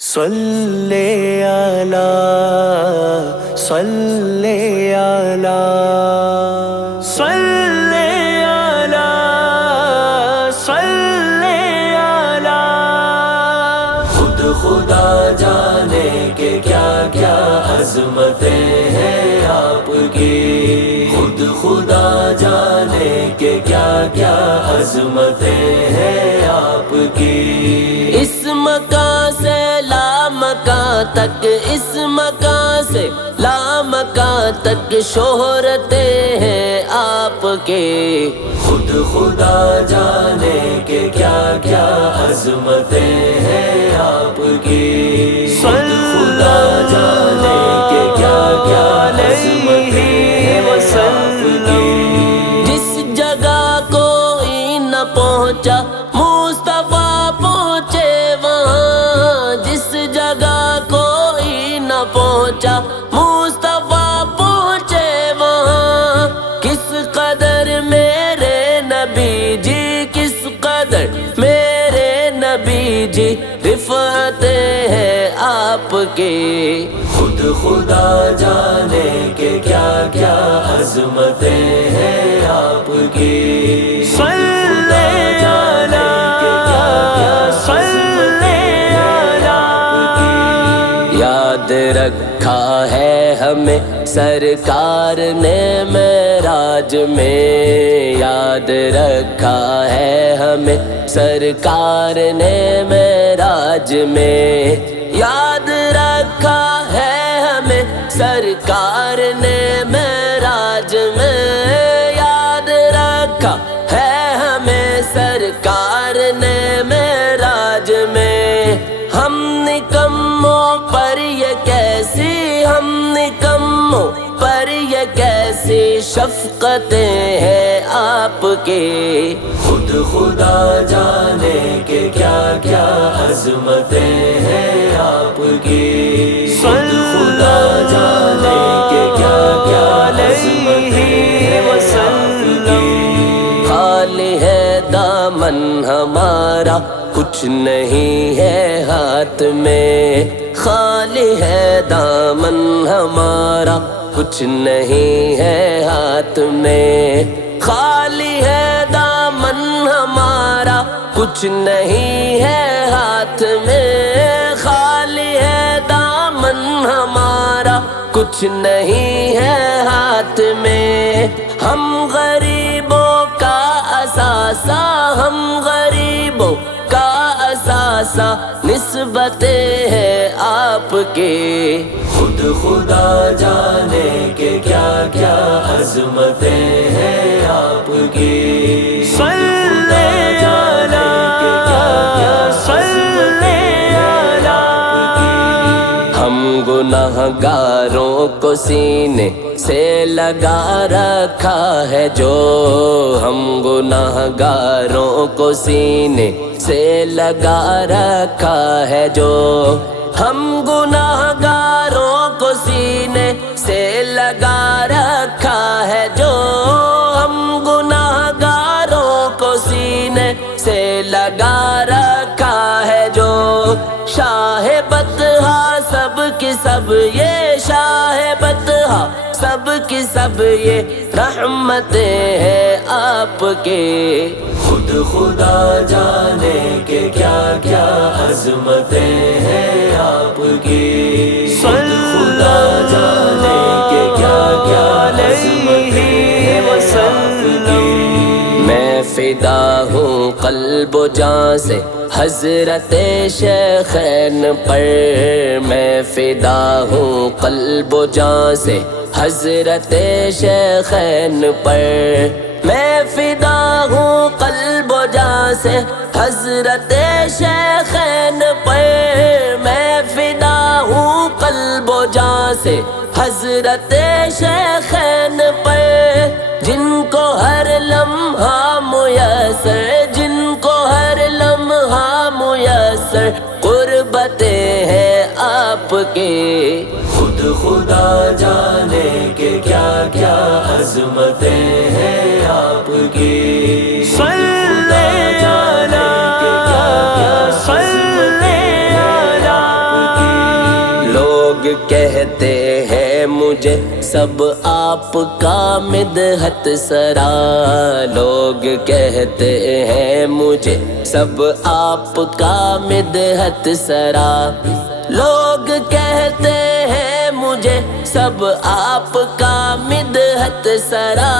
صلی علی صلی علی صلی علی صلی علی خود خدا جانے کہ کیا کیا عظمتیں ہیں آپ کی، خود خدا جانے کہ کیا کیا عظمتیں ہیں آپ کی۔ اس مکان سے لامکان تک، اس مکان سے لامکان تک شہرتیں ہیں آپ کے، خود خدا جانے کہ کیا کیا عظمتیں ہیں آپ کی، خود خدا جانے کہ کیا کیا عظمتیں ہیں آپ کی۔ جس جگہ کوئی نہ پہنچا مصطفیٰ پہنچے وہاں، جس جگہ کوئی نہ پہنچا مصطفیٰ پہنچے وہاں۔ کس قدر میرے نبی جی، کس قدر میرے نبی جی رفعتیں ہیں آپ کی، خود خدا جانے کہ کیا کیا عظمتیں ہیں آپ کی۔ یاد رکھا ہے ہمیں سرکار نے معراج میں، یاد رکھا ہے ہمیں سرکار نے معراج میں، یاد رکھا ہے ہمیں سرکار نے معراج میں، یاد رکھا ہے ہمیں سرکار نے معراج میں۔ ہم نکموں پر یہ کیسی، ہم نکموں پر یہ کیسی شفقتیں ہیں آپ کی، خود خدا جانے کہ کیا کیا عظمتیں ہیں آپ کی، خود خدا جانے کہ کیا کیا عظمتیں ہیں آپ کی۔ خالی ہے دامن ہمارا کچھ نہیں ہے ہاتھ میں، خالی ہے دامن ہمارا کچھ نہیں ہے ہاتھ میں، خالی ہے دامن ہمارا کچھ نہیں ہے ہاتھ میں، خالی ہے دامن ہمارا کچھ نہیں ہے ہاتھ میں۔ ہم غریبوں کا اثاثہ، ہم غریبوں کا اثاثہ نسبتیں ہیں آپ کی، خود خدا جانے کہ کیا کیا عظمتیں ہیں آپ کی، خود خدا جانے کہ کیا کیا عظمتیں ہیں آپ کی۔ ہم گناہگاروں کو سینے سے لگا رکھا ہے جو، ہم گناہگاروں کو سینے سے لگا رکھا ہے جو، ہم گناہگاروں کو سینے سے لگا رکھا ہے جو، ہم گناہگاروں کو سینے سے لگا رکھا ہے جو۔ شاہ بطحہ سب کی سب یہ، شاہ بطحہ سب کی سب یہ رحمتیں ہیں آپ کے، خود خدا جانے کہ کیا کیا عظمتیں ہیں آپ کی، خود خدا جانے کہ کیا کیا عظمتیں ہیں آپ کی۔ میں فدا ہوں قلب و جان سے حضرت شیخین پر، میں فدا ہوں قلب و جان سے حضرت شیخین پر، میں فدا ہوں قلب و جان سے حضرت شیخین پر، میں فدا ہوں قلب و جان سے حضرت شیخین پر، جن کو ہر لمحہ میسر، جن کو ہر لمحہ میسر قربتیں ہیں آپ کی، خود خدا جانے کہ کیا کیا عظمتیں ہیں آپ کی، خود خدا جانے کہ کیا کیا عظمتیں ہیں آپ کہتے ہیں مجھے سب آپ کا مدحت سرا، لوگ کہتے ہیں مجھے سب آپ کا مدحت سرا، لوگ کہتے ہیں مجھے سب آپ کا مدحت سرا،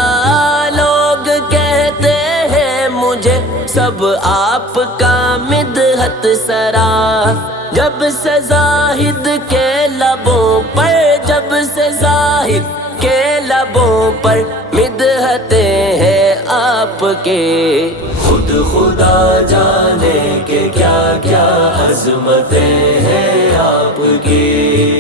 لوگ کہتے ہیں مجھے سب آپ کا مدحت سرا، جب سے زاہد کے لبوں پر، جب سے زاہد کے لبوں پر مدحتیں ہیں آپ کے، خود خدا جانے کہ کیا کیا عظمتیں ہیں آپ کی۔